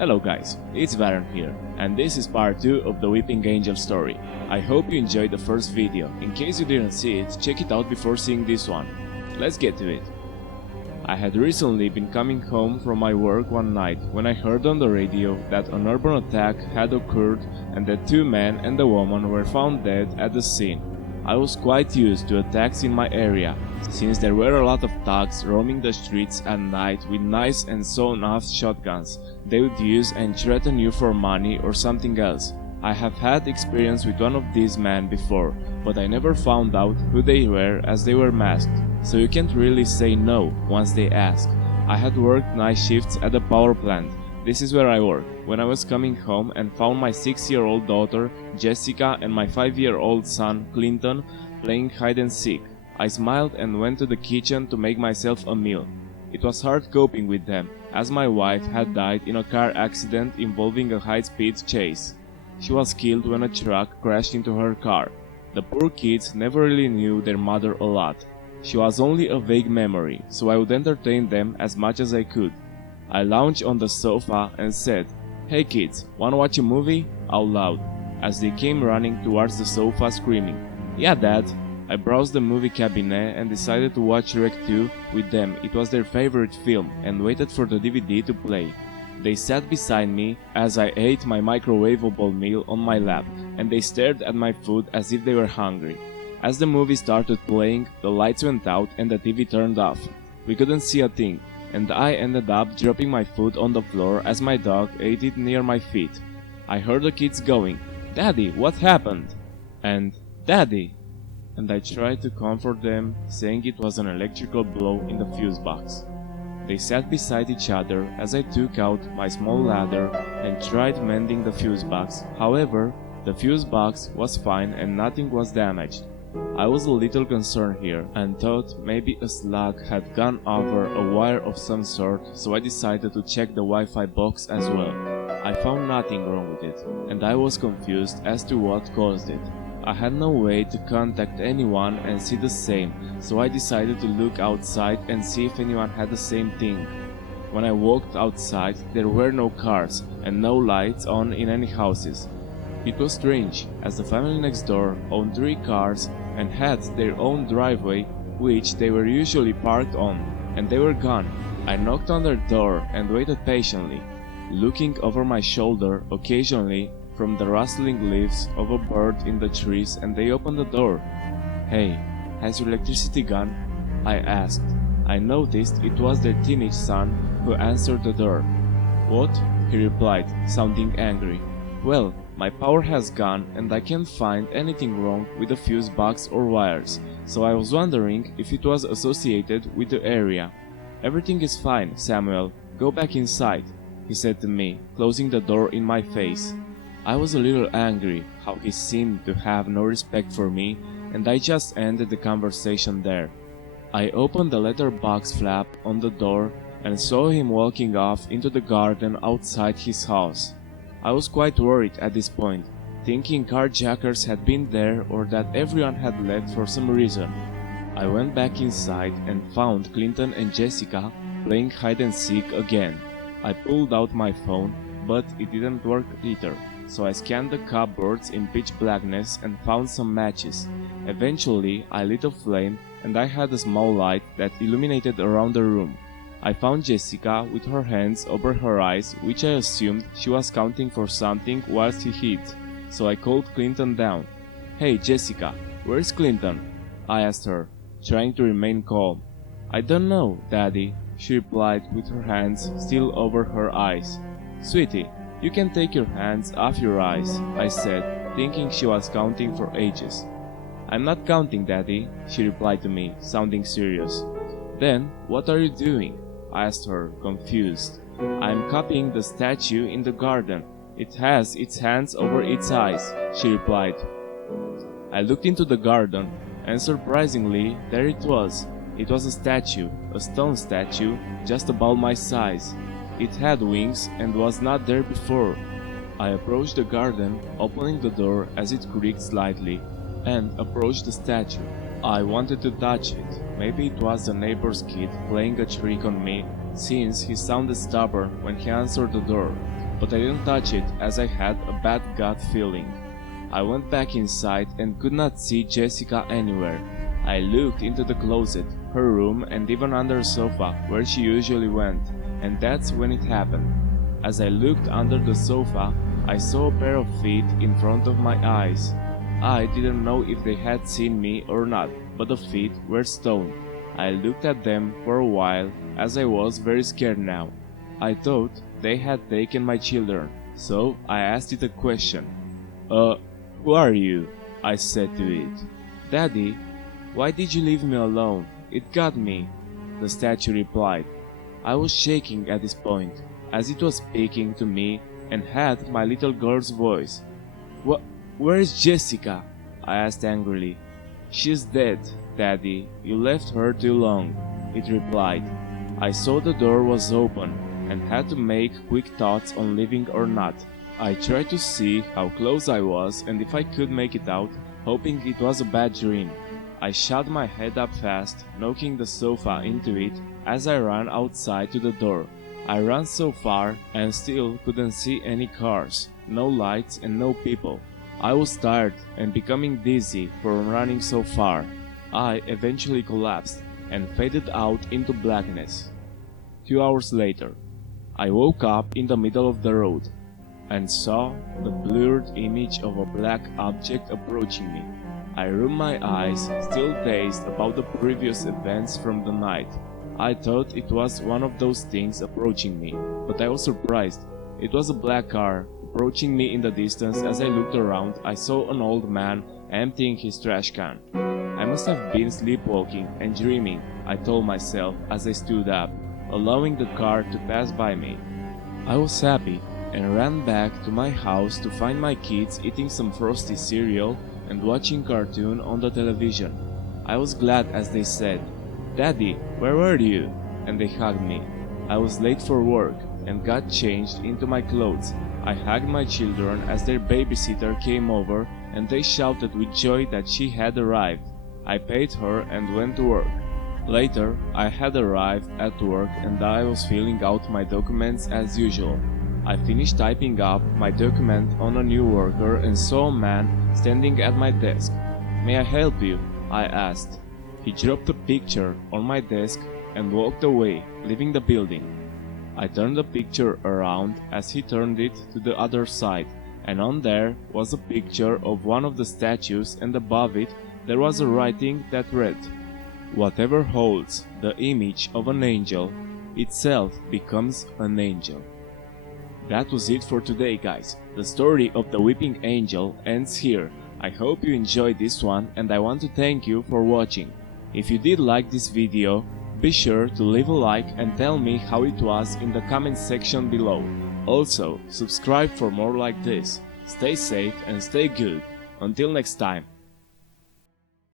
Hello guys, it's Varen here, and this is part 2 of the Weeping Angel story. I hope you enjoyed the first video. In case you didn't see it, check it out before seeing this one. Let's get to it. I had recently been coming home from my work one night when I heard on the radio that an urban attack had occurred and that two men and a woman were found dead at the scene. I was quite used to attacks in my area, since there were a lot of thugs roaming the streets at night with knives and sawn-off shotguns they would use and threaten you for money or something else. I have had experience with one of these men before, but I never found out who they were as they were masked, so you can't really say no once they ask. I had worked night shifts at a power plant. This is where I work. When I was coming home and found my 6-year-old daughter, Jessica, and my 5-year-old son, Clinton, playing hide and seek, I smiled and went to the kitchen to make myself a meal. It was hard coping with them, as my wife had died in a car accident involving a high-speed chase. She was killed when a truck crashed into her car. The poor kids never really knew their mother a lot. She was only a vague memory, so I would entertain them as much as I could. I lounged on the sofa and said, "Hey kids, wanna watch a movie?" out loud, as they came running towards the sofa screaming, "Yeah, Dad!" I browsed the movie cabinet and decided to watch Rec 2 with them. It was their favorite film, and waited for the DVD to play. They sat beside me as I ate my microwavable meal on my lap, and they stared at my food as if they were hungry. As the movie started playing, the lights went out and the TV turned off. We couldn't see a thing, and I ended up dropping my food on the floor as my dog ate it near my feet. I heard the kids going, "Daddy, what happened?" and "Daddy!" and I tried to comfort them, saying it was an electrical blow in the fuse box. They sat beside each other as I took out my small ladder and tried mending the fuse box. However, the fuse box was fine and nothing was damaged. I was a little concerned here and thought maybe a slug had gone over a wire of some sort, so I decided to check the Wi-Fi box as well. I found nothing wrong with it, and I was confused as to what caused it. I had no way to contact anyone and see the same, so I decided to look outside and see if anyone had the same thing. When I walked outside, there were no cars and no lights on in any houses. It was strange, as the family next door owned 3 cars and had their own driveway, which they were usually parked on, and they were gone. I knocked on their door and waited patiently, looking over my shoulder occasionally from the rustling leaves of a bird in the trees, and they opened the door. "Hey, has your electricity gone?" I asked. I noticed it was their teenage son who answered the door. "What?" he replied, sounding angry. "Well, my power has gone and I can't find anything wrong with the fuse box or wires, so I was wondering if it was associated with the area." "Everything is fine, Samuel. Go back inside," he said to me, closing the door in my face. I was a little angry how he seemed to have no respect for me, and I just ended the conversation there. I opened the letterbox flap on the door and saw him walking off into the garden outside his house. I was quite worried at this point, thinking carjackers had been there or that everyone had left for some reason. I went back inside and found Clinton and Jessica playing hide and seek again. I pulled out my phone, but it didn't work either, so I scanned the cupboards in pitch blackness and found some matches. Eventually, I lit a flame and I had a small light that illuminated around the room. I found Jessica with her hands over her eyes, which I assumed she was counting for something whilst he hid, so I called Clinton down. "Hey Jessica, where's Clinton?" I asked her, trying to remain calm. "I don't know, Daddy," she replied with her hands still over her eyes. "Sweetie, you can take your hands off your eyes," I said, thinking she was counting for ages. "I'm not counting, Daddy," she replied to me, sounding serious. "Then, what are you doing?" I asked her, confused. "I'm copying the statue in the garden. It has its hands over its eyes," she replied. I looked into the garden, and surprisingly, there it was. It was a statue, a stone statue, just about my size. It had wings and was not there before. I approached the garden, opening the door as it creaked slightly, and approached the statue. I wanted to touch it. Maybe it was the neighbor's kid playing a trick on me, since he sounded stubborn when he answered the door. but I didn't touch it as I had a bad gut feeling. I went back inside and could not see Jessica anywhere. I looked into the closet, her room, and even under the sofa where she usually went, and that's when it happened. As I looked under the sofa, I saw a pair of feet in front of my eyes. I didn't know if they had seen me or not, but the feet were stone. I looked at them for a while as I was very scared now. I thought they had taken my children, so I asked it a question. Who are you?" I said to it. "Daddy, why did you leave me alone? It got me," the statue replied. I was shaking at this point, as it was speaking to me and had my little girl's voice. Where is Jessica?" I asked angrily. "She's dead, Daddy. You left her too long," it replied. I saw the door was open and had to make quick thoughts on leaving or not. I tried to see how close I was and if I could make it out, hoping it was a bad dream. I shot my head up fast, knocking the sofa into it as I ran outside to the door. I ran so far and still couldn't see any cars, no lights and no people. I was tired and becoming dizzy from running so far. I eventually collapsed and faded out into blackness. 2 hours later, I woke up in the middle of the road and saw the blurred image of a black object approaching me. I rubbed my eyes, still dazed about the previous events from the night. I thought it was one of those things approaching me, but I was surprised. It was a black car approaching me in the distance. As I looked around, I saw an old man emptying his trash can. I must have been sleepwalking and dreaming, I told myself as I stood up, allowing the car to pass by me. I was happy and ran back to my house to find my kids eating some frosty cereal and watching cartoon on the television. I was glad as they said, "Daddy, where were you?" and they hugged me. I was late for work and got changed into my clothes. I hugged my children as their babysitter came over and they shouted with joy that she had arrived. I paid her and went to work. Later, I had arrived at work and I was filling out my documents as usual. I finished typing up my document on a new worker and saw a man standing at my desk. "May I help you?" I asked. He dropped a picture on my desk and walked away, leaving the building. I turned the picture around as he turned it to the other side, and on there was a picture of one of the statues, and above it there was a writing that read, "Whatever holds the image of an angel, itself becomes an angel." That was it for today, guys. The story of the weeping angel ends here. I hope you enjoyed this one and I want to thank you for watching. If you did like this video, be sure to leave a like and tell me how it was in the comment section below. Also, subscribe for more like this. Stay safe and stay good. Until next time.